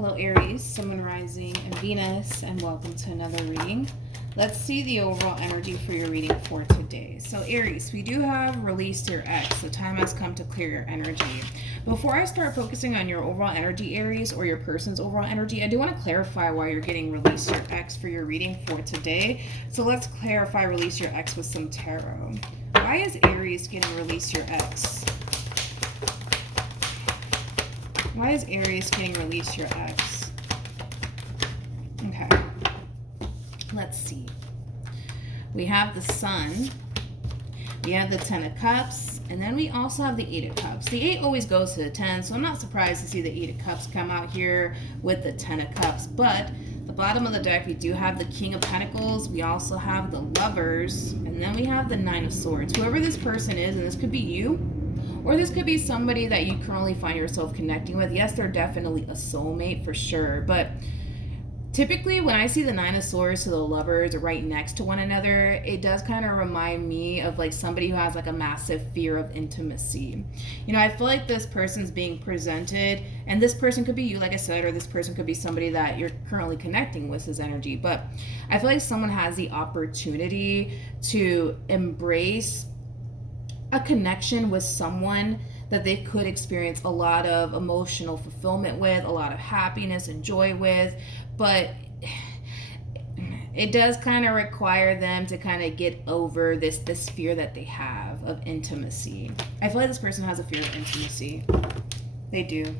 Hello Aries, Sun, Moon, Rising, and Venus, and welcome to another reading. Let's see the overall energy for your reading for today. So Aries, we do have released your ex, so time has come to clear your energy. Before I start focusing on your overall energy, Aries, or your person's overall energy, I do want to clarify why you're getting released your ex for your reading for today. So let's clarify release your ex with some tarot. Why is Aries getting released your ex? Why is Aries getting released your ex? Okay. Let's see. We have the Sun. We have the Ten of Cups. And then we also have the Eight of Cups. The 8 always goes to the 10, so I'm not surprised to see the 8 of Cups come out here with the 10 of Cups. But the bottom of the deck, we do have the King of Pentacles. We also have the Lovers. And then we have the Nine of Swords. Whoever this person is, and this could be you, or this could be somebody that you currently find yourself connecting with. Yes, they're definitely a soulmate for sure. But typically when I see the Nine of Swords to the Lovers right next to one another, it does kind of remind me of like somebody who has like a massive fear of intimacy. You know, I feel like this person's being presented, and this person could be you, like I said, or this person could be somebody that you're currently connecting with this energy. But I feel like someone has the opportunity to embrace a connection with someone that they could experience a lot of emotional fulfillment with, a lot of happiness and joy with, but it does kind of require them to kind of get over this fear that they have of intimacy. I feel like this person has a fear of intimacy. They do.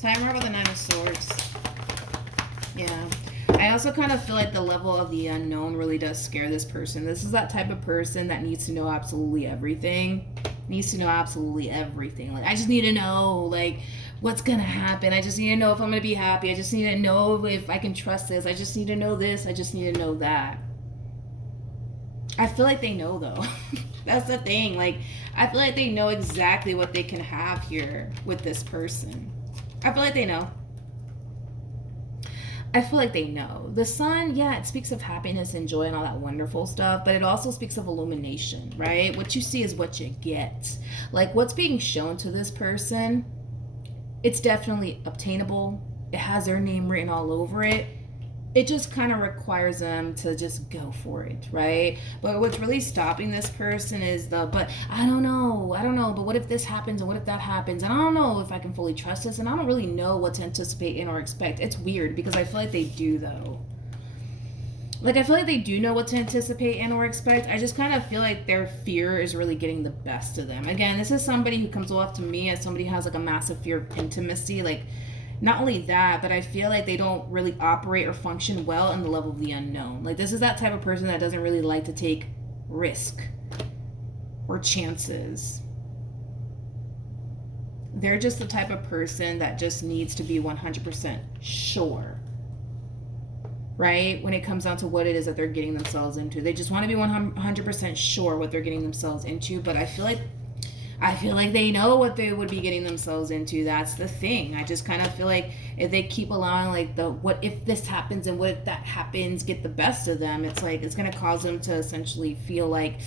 Tell me more about the Nine of Swords. Yeah. I also kind of feel like the level of the unknown really does scare this person. This is that type of person that needs to know absolutely everything. Needs to know absolutely everything. Like, I just need to know, like, what's going to happen. I just need to know if I'm going to be happy. I just need to know if I can trust this. I just need to know this. I just need to know that. I feel like they know, though. That's the thing. Like, I feel like they know exactly what they can have here with this person. I feel like they know. I feel like they know. The Sun, yeah, it speaks of happiness and joy and all that wonderful stuff, but it also speaks of illumination, right? What you see is what you get. Like, what's being shown to this person, it's definitely obtainable. It has their name written all over it. It just kind of requires them to just go for it, right? But what's really stopping this person is but I don't know, but what if this happens and what if that happens? And I don't know if I can fully trust this, and I don't really know what to anticipate in or expect. It's weird because I feel like they do, though. Like, I feel like they do know what to anticipate and or expect. I just kind of feel like their fear is really getting the best of them. Again, this is somebody who comes off to me as somebody who has like a massive fear of intimacy. Like, not only that, but I feel like they don't really operate or function well in the level of the unknown. Like, this is that type of person that doesn't really like to take risk or chances. They're just the type of person that just needs to be 100% sure, right? When it comes down to what it is that they're getting themselves into. They just want to be 100% sure what they're getting themselves into, but I feel like they know what they would be getting themselves into. That's the thing. I just kind of feel like if they keep allowing like the what if this happens and what if that happens get the best of them, it's like it's going to cause them to essentially feel like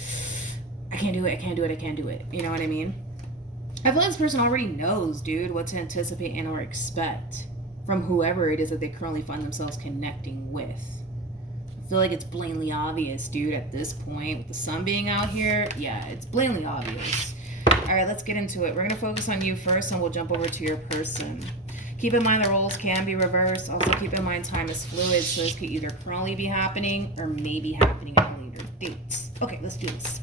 I can't do it. You know what I mean? I feel like this person already knows, dude, what to anticipate and or expect from whoever it is that they currently find themselves connecting with. I feel like it's blatantly obvious, dude, at this point. With the Sun being out here, yeah, it's blatantly obvious. All right, let's get into it. We're going to focus on you first, and we'll jump over to your person. Keep in mind the roles can be reversed. Also keep in mind time is fluid, so this could either currently be happening or may be happening at a later date. Okay, let's do this.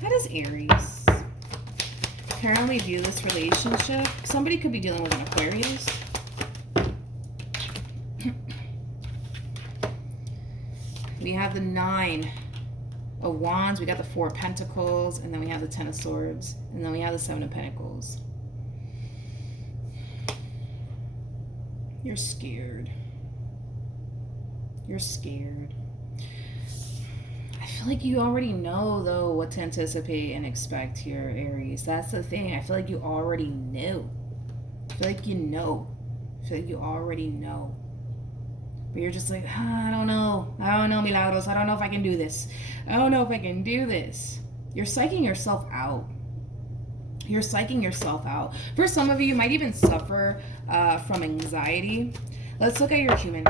How does Aries currently view this relationship? Somebody could be dealing with an Aquarius. We have the 9 of Wands, we got the 4 of Pentacles, and then we have the 10 of Swords, and then we have the 7 of Pentacles. You're scared. You're scared. I feel like you already know, though, what to anticipate and expect here, Aries. That's the thing. I feel like you already knew. I feel like you know. I feel like you already know. But you're just like, I don't know, Milagros. I don't know if I can do this. You're psyching yourself out. You're psyching yourself out. For some of you, you might even suffer from anxiety. Let's look at your human.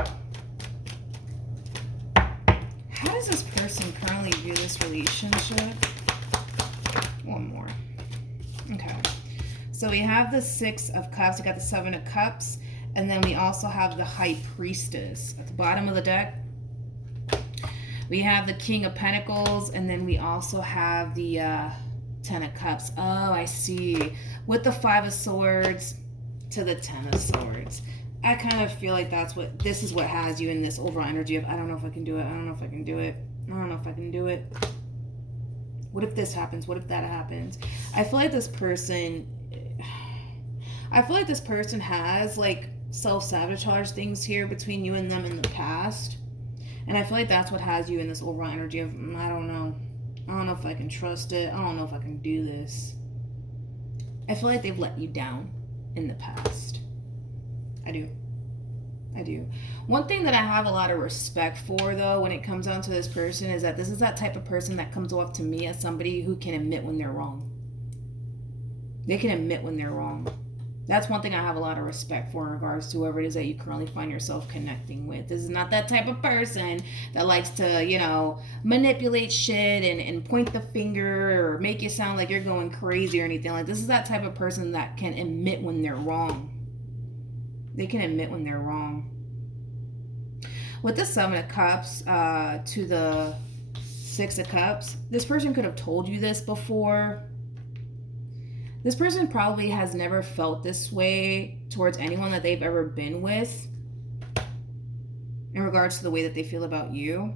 How does this person currently view this relationship? One more. Okay. So we have the Six of Cups. We got the Seven of Cups. And then we also have the High Priestess. At the bottom of the deck, we have the King of Pentacles. And then we also have the Ten of Cups. Oh, I see. With the Five of Swords to the Ten of Swords. I kind of feel like this is what has you in this overall energy of, I don't know if I can do it. I don't know if I can do it. I don't know if I can do it. What if this happens? What if that happens? I feel like this person has like self-sabotage things here between you and them in the past. And I feel like that's what has you in this overall energy of, I don't know. I don't know if I can trust it. I don't know if I can do this. I feel like they've let you down in the past. I do. One thing that I have a lot of respect for, though, when it comes down to this person is that this is that type of person that comes off to me as somebody who can admit when they're wrong. They can admit when they're wrong. That's one thing I have a lot of respect for in regards to whoever it is that you currently find yourself connecting with. This is not that type of person that likes to, manipulate shit and point the finger or make you sound like you're going crazy or anything. Like, this is that type of person that can admit when they're wrong. They can admit when they're wrong. With the Seven of Cups to the Six of Cups, this person could have told you this before. This person probably has never felt this way towards anyone that they've ever been with in regards to the way that they feel about you.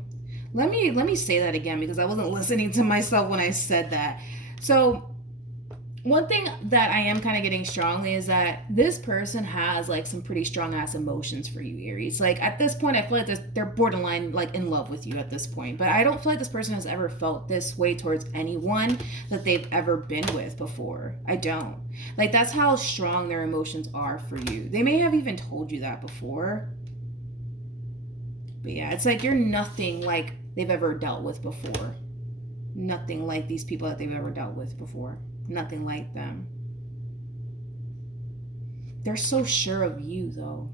Let me say that again because I wasn't listening to myself when I said that. So one thing that I am kind of getting strongly is that this person has like some pretty strong ass emotions for you, Aries. Like at this point, I feel like they're borderline like in love with you at this point. But I don't feel like this person has ever felt this way towards anyone that they've ever been with before. I don't. Like that's how strong their emotions are for you. They may have even told you that before. But yeah, it's like you're nothing like they've ever dealt with before. Nothing like these people that they've ever dealt with before. Nothing like them. They're so sure of you, though.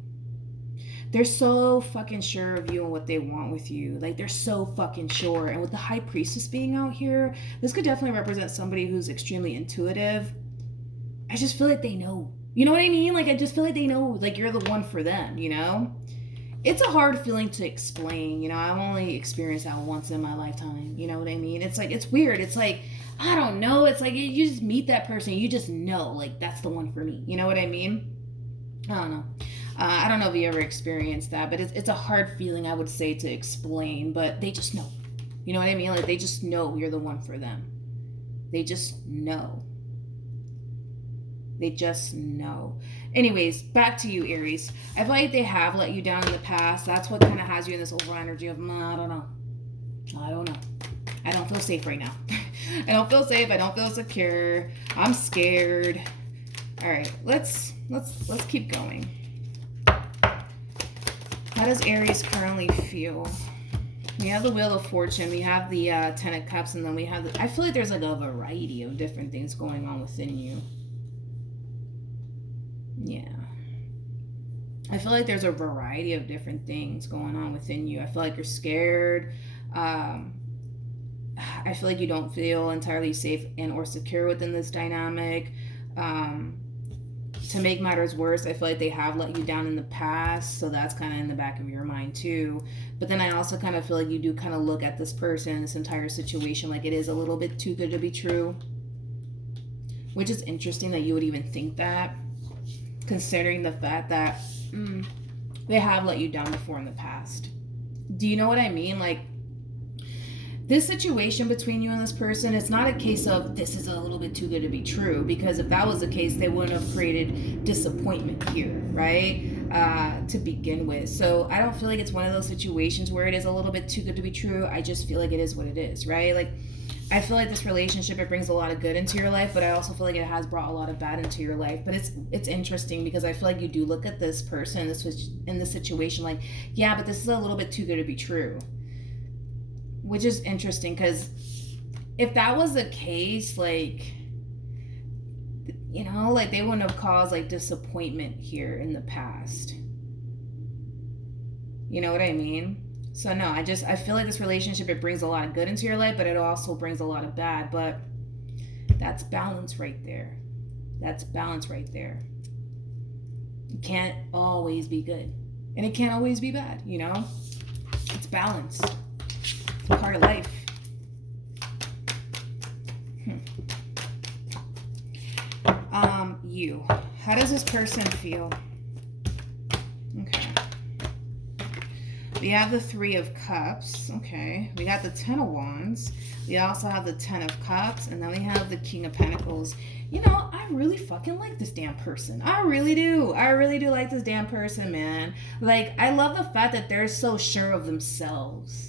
They're so fucking sure of you and what they want with you. Like, they're so fucking sure. And with the High Priestess being out here, this could definitely represent somebody who's extremely intuitive. I just feel like they know. You know what I mean? Like, I just feel like they know, like, you're the one for them, It's a hard feeling to explain, I've only experienced that once in my lifetime. You know what I mean? It's like, it's weird. It's like, I don't know. It's like you just meet that person. You just know, like, that's the one for me. You know what I mean? I don't know. I don't know if you ever experienced that, but it's a hard feeling, I would say, to explain. But they just know. You know what I mean? Like, they just know you're the one for them. They just know. They just know. Anyways, back to you, Aries. I feel like they have let you down in the past. That's what kind of has you in this overall energy of, I don't know. I don't feel safe right now. I don't feel safe. I don't feel secure. I'm scared. All right, let's keep going. How does Aries currently feel? We have the Wheel of Fortune. We have the Ten of Cups, and then we have I feel like there's like a variety of different things going on within you. Yeah. I feel like there's a variety of different things going on within you. I feel like you're scared. I feel like you don't feel entirely safe and or secure within this dynamic. To make matters worse, I feel like they have let you down in the past, so that's kind of in the back of your mind too. But then I also kind of feel like you do kind of look at this person, this entire situation, like it is a little bit too good to be true, which is interesting that you would even think that, considering the fact that they have let you down before in the past. Do you know what I mean? Like, this situation between you and this person, it's not a case of this is a little bit too good to be true, because if that was the case, they wouldn't have created disappointment here, right? To begin with. So I don't feel like it's one of those situations where it is a little bit too good to be true. I just feel like it is what it is, right? Like, I feel like this relationship, it brings a lot of good into your life, but I also feel like it has brought a lot of bad into your life. But it's interesting because I feel like you do look at this person, this was in this situation, like, yeah, but this is a little bit too good to be true. Which is interesting, because if that was the case, like, you know, like they wouldn't have caused like disappointment here in the past. You know what I mean? So no, I feel like this relationship, it brings a lot of good into your life, but it also brings a lot of bad. But that's balance right there. That's balance right there. It can't always be good. And it can't always be bad, you know? It's balance. It's part of life. You. How does this person feel? Okay. We have the Three of Cups. Okay. We got the Ten of Wands. We also have the Ten of Cups. And then we have the King of Pentacles. You know, I really fucking like this damn person. I really do. I really do like this damn person, man. Like, I love the fact that they're so sure of themselves.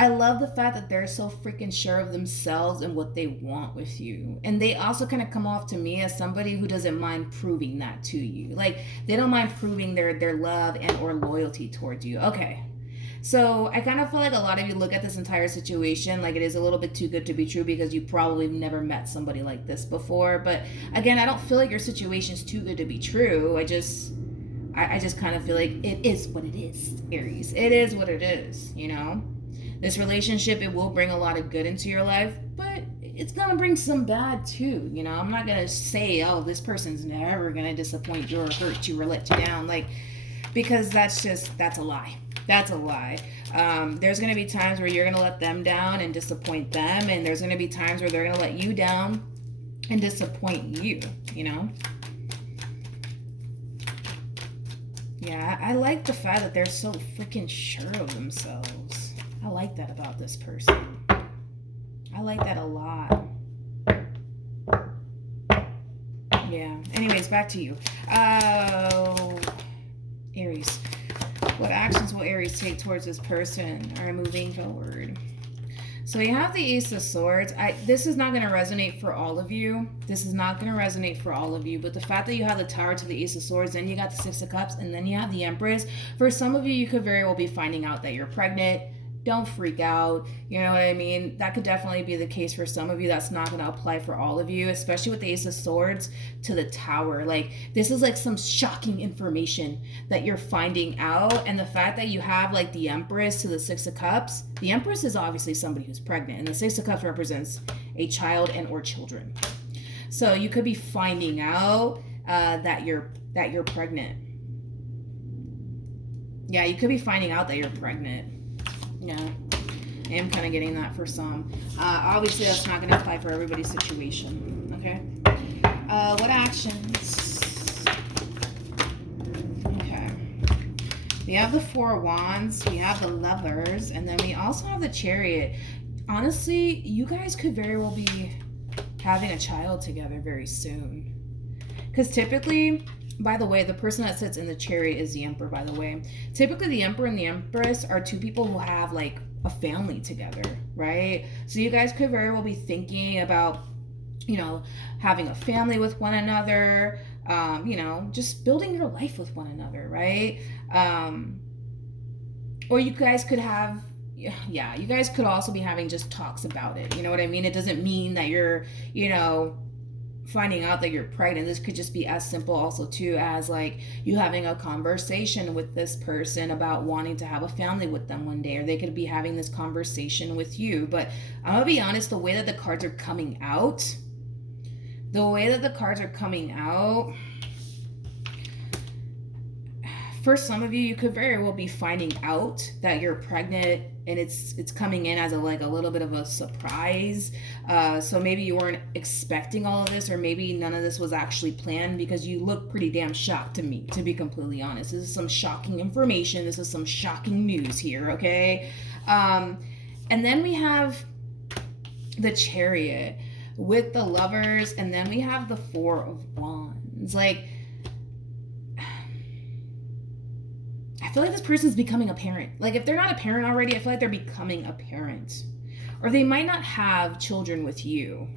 I love the fact that they're so freaking sure of themselves and what they want with you. And they also kind of come off to me as somebody who doesn't mind proving that to you. Like, they don't mind proving their love and or loyalty towards you. Okay. So I kind of feel like a lot of you look at this entire situation like it is a little bit too good to be true because you probably never met somebody like this before. But again, I don't feel like your situation is too good to be true. I just kind of feel like it is what it is, Aries. It is what it is, you know? This relationship, it will bring a lot of good into your life, but it's gonna bring some bad too, you know? I'm not gonna say, oh, this person's never gonna disappoint you or hurt you or let you down, like, because that's a lie. That's a lie. There's gonna be times where you're gonna let them down and disappoint them, and there's gonna be times where they're gonna let you down and disappoint you, you know? Yeah, I like the fact that they're so freaking sure of themselves. I like that about this person. I like that a lot. Yeah. Anyways, back to you. Aries. What actions will Aries take towards this person? All right, moving forward. So you have the Ace of Swords. This is not going to resonate for all of you. This is not going to resonate for all of you. But the fact that you have the Tower to the Ace of Swords, then you got the Six of Cups, and then you have the Empress. For some of you, you could very well be finding out that you're pregnant. Don't freak out. You know what I mean? That could definitely be the case for some of you. That's not going to apply for all of you, especially with the Ace of Swords to the Tower. Like, this is like some shocking information that you're finding out. And the fact that you have like the Empress to the Six of Cups, the Empress is obviously somebody who's pregnant, and the Six of Cups represents a child and or children. So you could be finding out that you're pregnant. Yeah, you could be finding out that you're pregnant. Yeah, I am kind of getting that for some. Obviously, that's not going to apply for everybody's situation. Okay. What actions? Okay. We have the Four of Wands. We have the Lovers. And then we also have the Chariot. Honestly, you guys could very well be having a child together very soon. Because typically... By the way, the person that sits in the Chariot is the Emperor, by the way. Typically, the Emperor and the Empress are two people who have, like, a family together, right? So you guys could very well be thinking about, you know, having a family with one another, you know, just building your life with one another, right? Or you guys could have... Yeah, you guys could also be having just talks about it. You know what I mean? It doesn't mean that you're, you know... finding out that you're pregnant. This could just be as simple also too as like you having a conversation with this person about wanting to have a family with them one day, or they could be having this conversation with you. But I'm gonna be honest, the way that the cards are coming out, for some of you, you could very well be finding out that you're pregnant, and it's coming in as a little bit of a surprise. So maybe you weren't expecting all of this, or maybe none of this was actually planned, because you look pretty damn shocked to me, to be completely honest. This is some shocking information. This is some shocking news here, okay? And then we have the Chariot with the Lovers, and then we have the Four of Wands. Like, I feel like this person's becoming a parent. Like, if they're not a parent already, I feel like they're becoming a parent. Or they might not have children with you.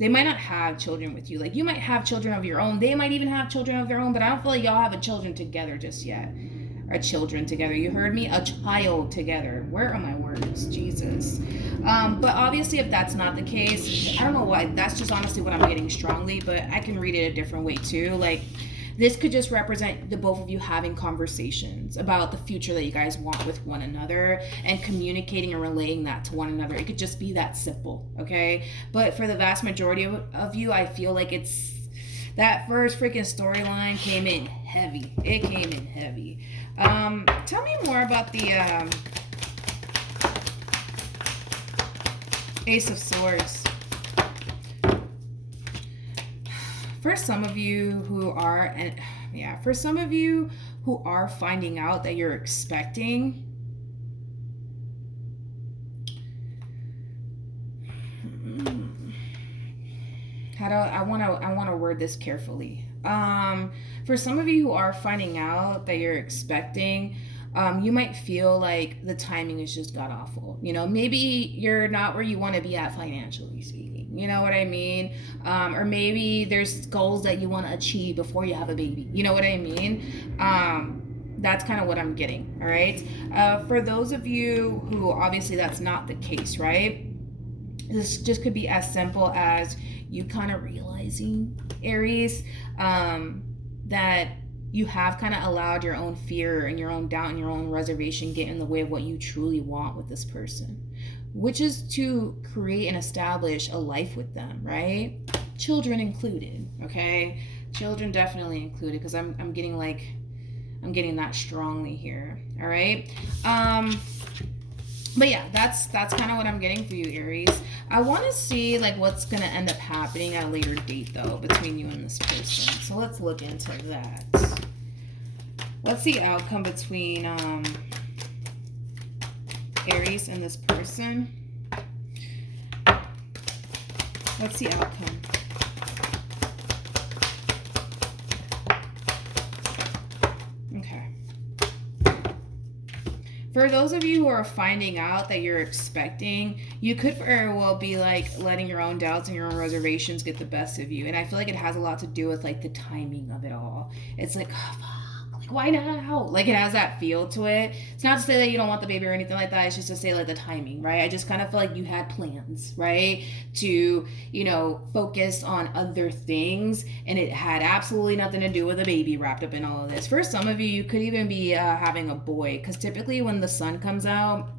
Like, you might have children of your own. They might even have children of their own, but I don't feel like y'all have children together just yet. a children together. You heard me? A child together. Where are my words? Jesus. But obviously, if that's not the case, I don't know why. That's just honestly what I'm getting strongly, but I can read it a different way too. Like, this could just represent the both of you having conversations about the future that you guys want with one another and communicating and relaying that to one another. It could just be that simple, okay? But for the vast majority of you, I feel like it's that first freaking storyline came in heavy. It came in heavy. Tell me more about the Ace of Swords. For some of you who are, for some of you who are finding out that you're expecting, I want to word this carefully. For some of you who are finding out that you're expecting, you might feel like the timing is just god awful. You know, maybe you're not where you want to be at financially speaking. You know what I mean? Or maybe there's goals that you want to achieve before you have a baby. You know what I mean? That's kind of what I'm getting. All right. For those of you who obviously that's not the case, right? This just could be as simple as you kind of realizing, Aries, that you have kind of allowed your own fear and your own doubt and your own reservation get in the way of what you truly want with this person, which is to create and establish a life with them, right? Children included, okay? Children definitely included, because I'm getting that strongly here, all right? But yeah, that's kind of what I'm getting for you, Aries. I want to see like what's going to end up happening at a later date, though, between you and this person. So let's look into that. What's the outcome between Aries and this person? What's the outcome? Okay. For those of you who are finding out that you're expecting, you could very well be like letting your own doubts and your own reservations get the best of you. And I feel like it has a lot to do with like the timing of it all. It's like, oh, fuck, like why now? Like it has that feel to it. It's not to say that you don't want the baby or anything like that. It's just to say like the timing, right? I just kind of feel like you had plans, right? To, you know, focus on other things, and it had absolutely nothing to do with a baby wrapped up in all of this. For some of you, you could even be having a boy, because typically when the sun comes out,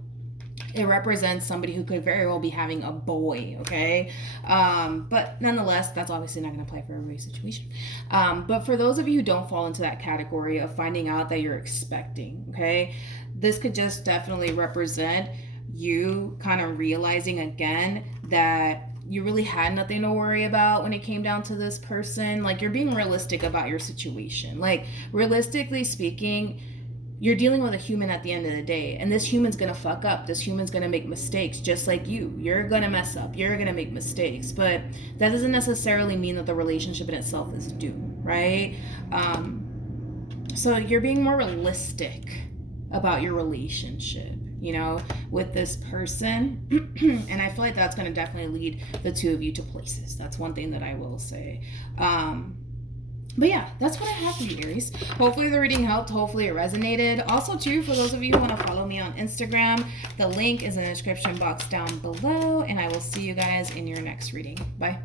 it represents somebody who could very well be having a boy, okay? But nonetheless, that's obviously not going to apply for every situation. But for those of you who don't fall into that category of finding out that you're expecting, okay, this could just definitely represent you kind of realizing again that you really had nothing to worry about when it came down to this person. Like, you're being realistic about your situation. Like, realistically speaking, you're dealing with a human at the end of the day, and this human's gonna fuck up. This human's gonna make mistakes just like you. You're gonna mess up. You're gonna make mistakes, but that doesn't necessarily mean that the relationship in itself is doomed, right? So you're being more realistic about your relationship, you know, with this person. And I feel like that's going to definitely lead the two of you to places. That's one thing that I will say. But yeah, that's what I have for you, Aries. Hopefully the reading helped. Hopefully it resonated. Also, too, for those of you who want to follow me on Instagram, the link is in the description box down below. And I will see you guys in your next reading. Bye.